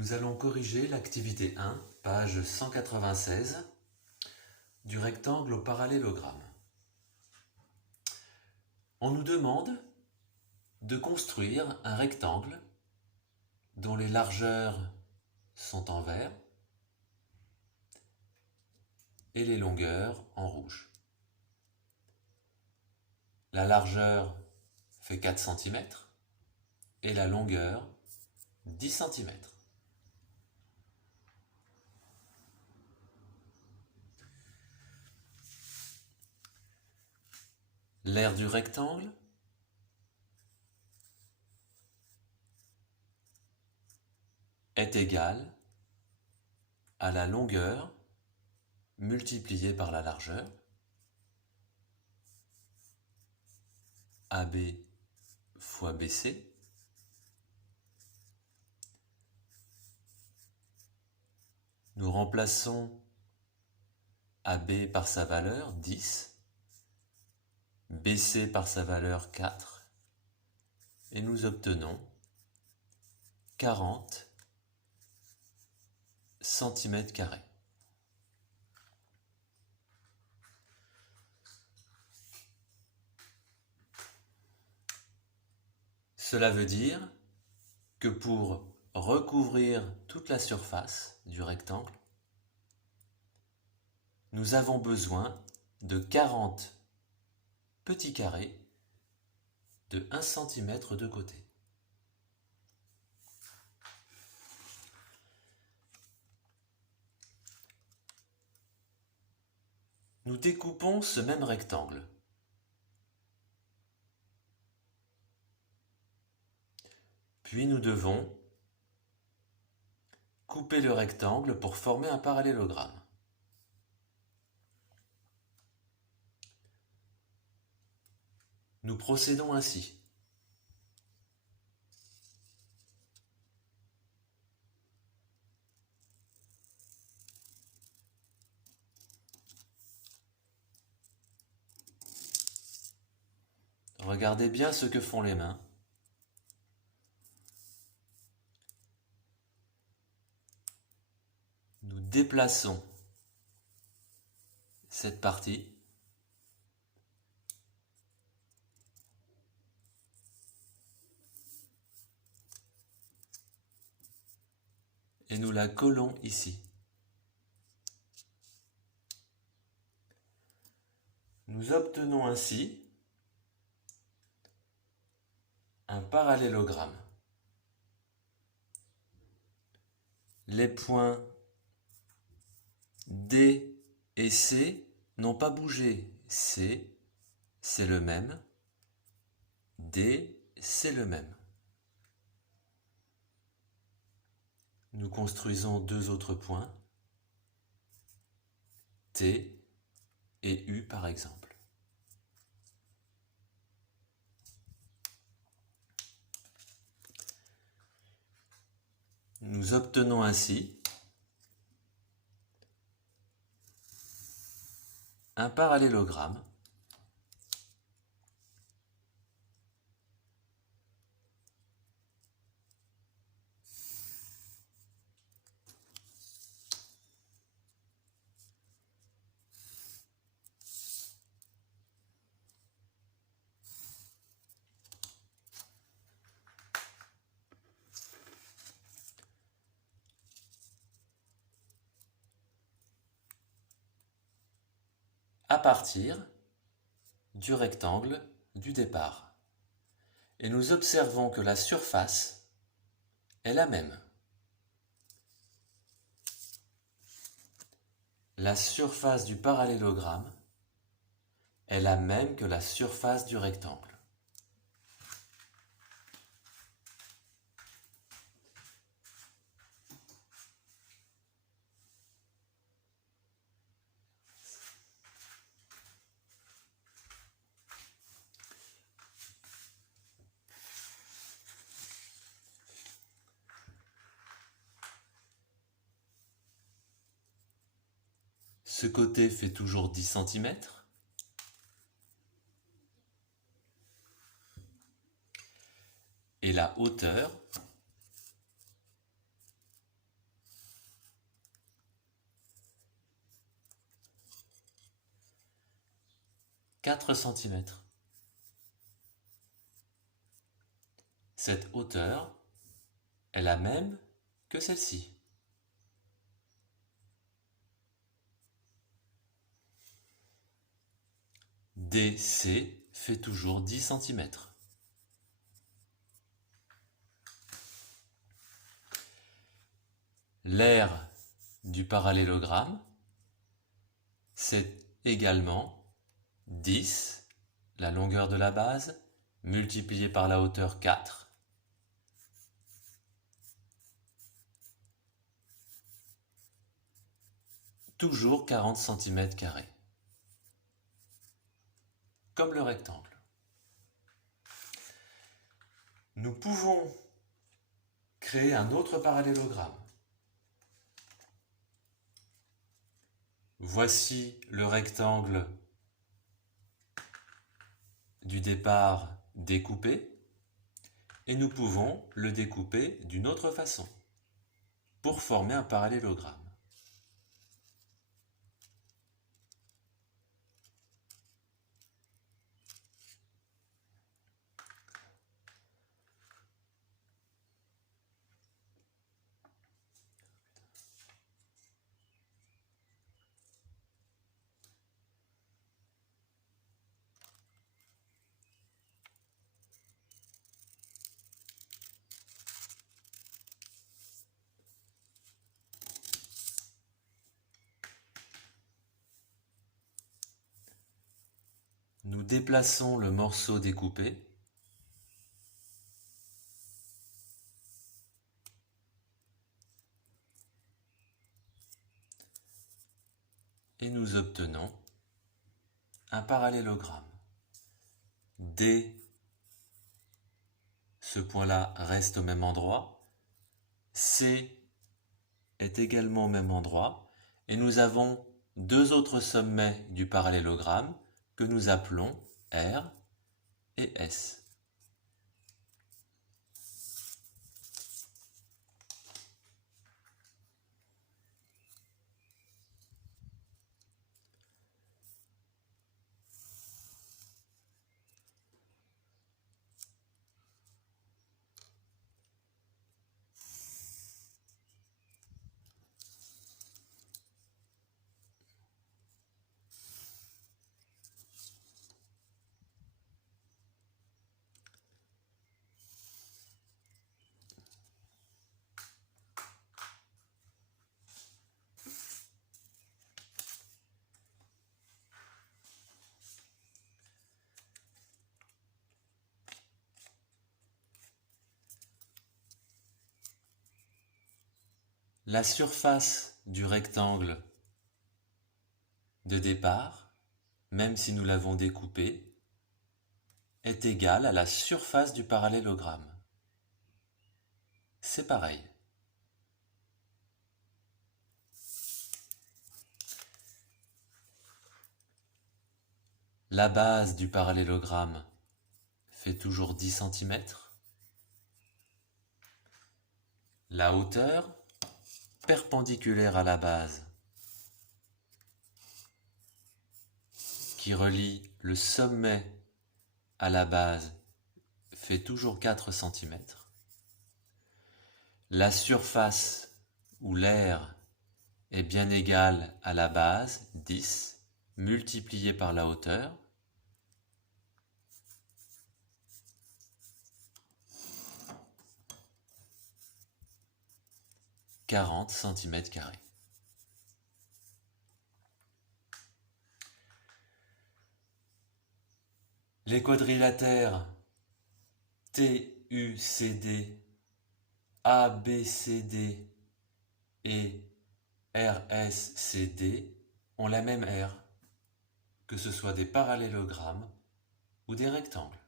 Nous allons corriger l'activité 1, page 196, du rectangle au parallélogramme. On nous demande de construire un rectangle dont les largeurs sont en vert et les longueurs en rouge. La largeur fait 4 cm et la longueur 10 cm. L'aire du rectangle est égale à la longueur multipliée par la largeur, AB fois BC, nous remplaçons AB par sa valeur 10, BC par sa valeur 4, et nous obtenons 40 cm². Cela veut dire que pour recouvrir toute la surface du rectangle, nous avons besoin de 40 petits carrés de 1 cm de côté. Nous découpons ce même rectangle. Puis nous devons couper le rectangle pour former un parallélogramme. Nous procédons ainsi. Regardez bien ce que font les mains. Nous déplaçons cette partie et nous la collons ici. Nous obtenons ainsi un parallélogramme. Les points D et C n'ont pas bougé. C, c'est le même. D, c'est le même. Nous construisons deux autres points, T et U par exemple. Nous obtenons ainsi un parallélogramme à partir du rectangle du départ. Et nous observons que la surface est la même. La surface du parallélogramme est la même que la surface du rectangle. Ce côté fait toujours 10 cm. Et la hauteur 4 cm. Cette hauteur est la même que celle-ci. DC fait toujours 10 cm. L'aire du parallélogramme, c'est également 10, la longueur de la base, multiplié par la hauteur 4. Toujours 40 cm². Comme le rectangle. Nous pouvons créer un autre parallélogramme. Voici le rectangle du départ découpé et nous pouvons le découper d'une autre façon pour former un parallélogramme. Nous déplaçons le morceau découpé et nous obtenons un parallélogramme. D, ce point-là reste au même endroit. C est également au même endroit. Et nous avons deux autres sommets du parallélogramme que nous appelons R et S. La surface du rectangle de départ, même si nous l'avons découpé, est égale à la surface du parallélogramme. C'est pareil. La base du parallélogramme fait toujours 10 cm. La hauteur perpendiculaire à la base qui relie le sommet à la base fait toujours 4 cm. La surface ou l'aire est bien égale à la base, 10, multiplié par la hauteur. « 40 cm². Les quadrilatères TUCD, ABCD et RSCD ont la même aire, que ce soit des parallélogrammes ou des rectangles.